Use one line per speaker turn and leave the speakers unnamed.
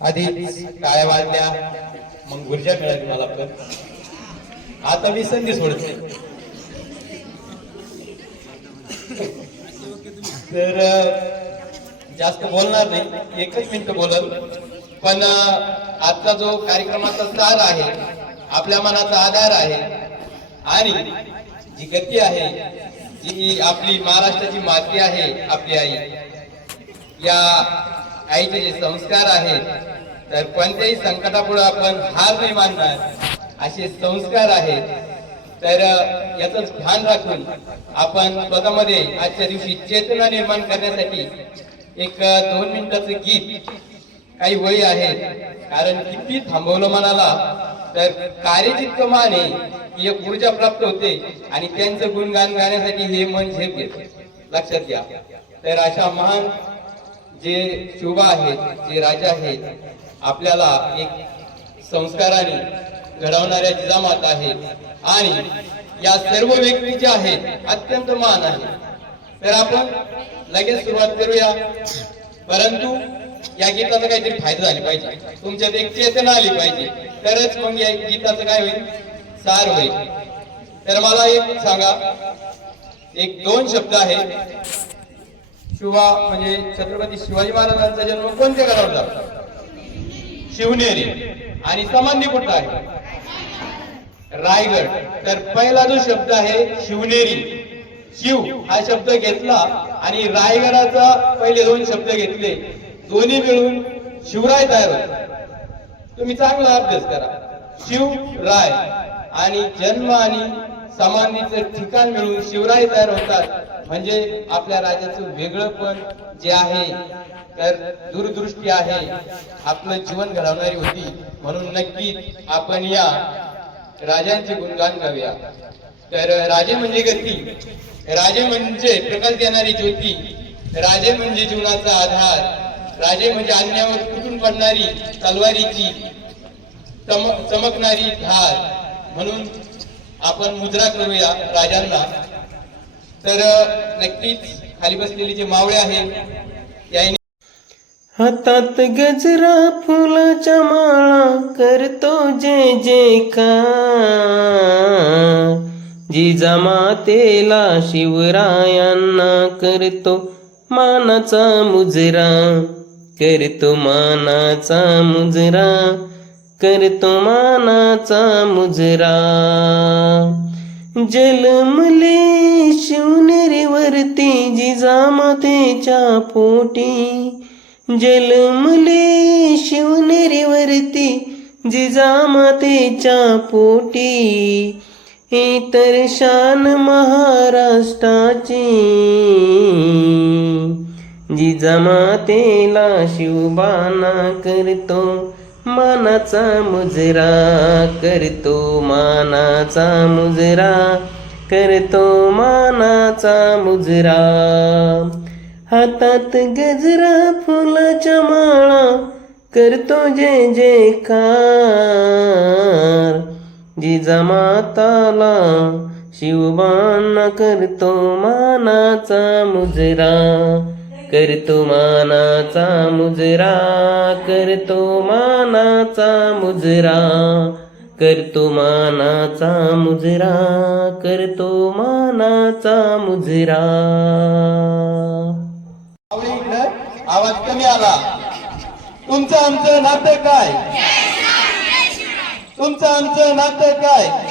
आधी टाळ्या वाजल्या मग गुर्जा मिळाली मला पण. आता मी संधी सोडत तर जास्त बोलणार नाही एकच मिनिट बोलल. पण आजचा जो कार्यक्रमाचा सार आहे आपल्या मनाचा आधार आहे आणि जी गती आहे जी आपली महाराष्ट्राची माती आहे आपली आई या आईचे जे संस्कार आहेत तर कोणत्याही संकटापुढे आपण हार नाही मानणार असे संस्कार आहेत. तर याच याचंच भान राखून आपण स्वतःमध्ये आजच्या दिवशी चेतना निर्माण करण्यासाठी एक दोन मिनिटाचं गीत काही वय आहेत कारण किती थांबवलं मनाला. तर कार्य जितकं मान आहे की एक ऊर्जा प्राप्त होते आणि त्यांचं गुणगान गाण्यासाठी हे मन झेप घेते लक्षात घ्या. तर अशा महान जे शोभा आहेत जे राजा आहेत आपल्याला एक संस्काराने घडवणाऱ्या जिजामात आहेत. आणि या सर्व व्यक्ती ज्या आहेत अत्यंत मान आहे तर आपण लगेच सुरुवात करूया. परंतु या गीताचा काहीतरी फायदा झाला पाहिजे. तुमच्यात एक चेतना आली पाहिजे. तरच मग या गीताचं काय होईल? सार होईल. तर मला एक सांगा. एक दोन शब्द आहेत. शिवा म्हणजे छत्रपती शिवाजी महाराजांचा जन्म कोणत्या घरावर झाला? शिवनेरी आणि समांधी कुठला आहे? रायगड. तर पहिला जो शब्द आहे शिवनेरी. शिव हा शब्द घेतला आणि रायगडाचा पहिले दोन शब्द घेतले. दोन्ही मिळून शिवराय तयार होते. तुम्ही चांगला अभ्यास करा. शिव राय आणि जन्म आणि समाधीचं ठिकाण मिळून शिवराय तयार होतात. म्हणजे आपल्या राजाचं वेगळं पण जे आहे तर दूरदृष्टी आहे आपलं जीवन घडवणारी होती. म्हणून नक्की आपण या राजांचे गुणगान गाऊया. तर राजे म्हणजे गती. राजे म्हणजे प्रकाश देणारी ज्योती. राजे म्हणजे जीवनाचा आधार. राजे म्हणजे अन्यावर तुटून पडणारी तलवारीची चमक चमकणारी धार. म्हणून आपण मुद्रा करूया राजांना. तर नक्कीच खाली बसलेले जे मावळे आहेत यांनी
हातात गजरा फुलाच्या माळा करतो जे जयकार जिजा मातेला शिवरायांना करतो मानाचा मुजरा. करतो मानाचा मुजरा. करतो मानाचा मुजरा. जलमले शिवनेरीवरती जिजामातेच्या पोटी. जलमले शिवनेरीवरती जिजामातेच्या पोटी. इतर शान महाराष्ट्राची. जिजामातेला शिवबाना करतो. मानाचा मुजरा करतो मानाचा मुजरा करतो मानाचा मुजरा. हातात गजरा फुलाच्या माळा करतो जय कार जिजामाताला शिवबान करतो मानाचा मुजरा. करतो मानाचा मुजरा करतो मानाचा मुजरा करतो मानाचा मुजरा करतो मानाचा मुजरा.
आवाज कमी आला. तुमचं आमचं नातं काय? तुमचं आमचं नातं काय?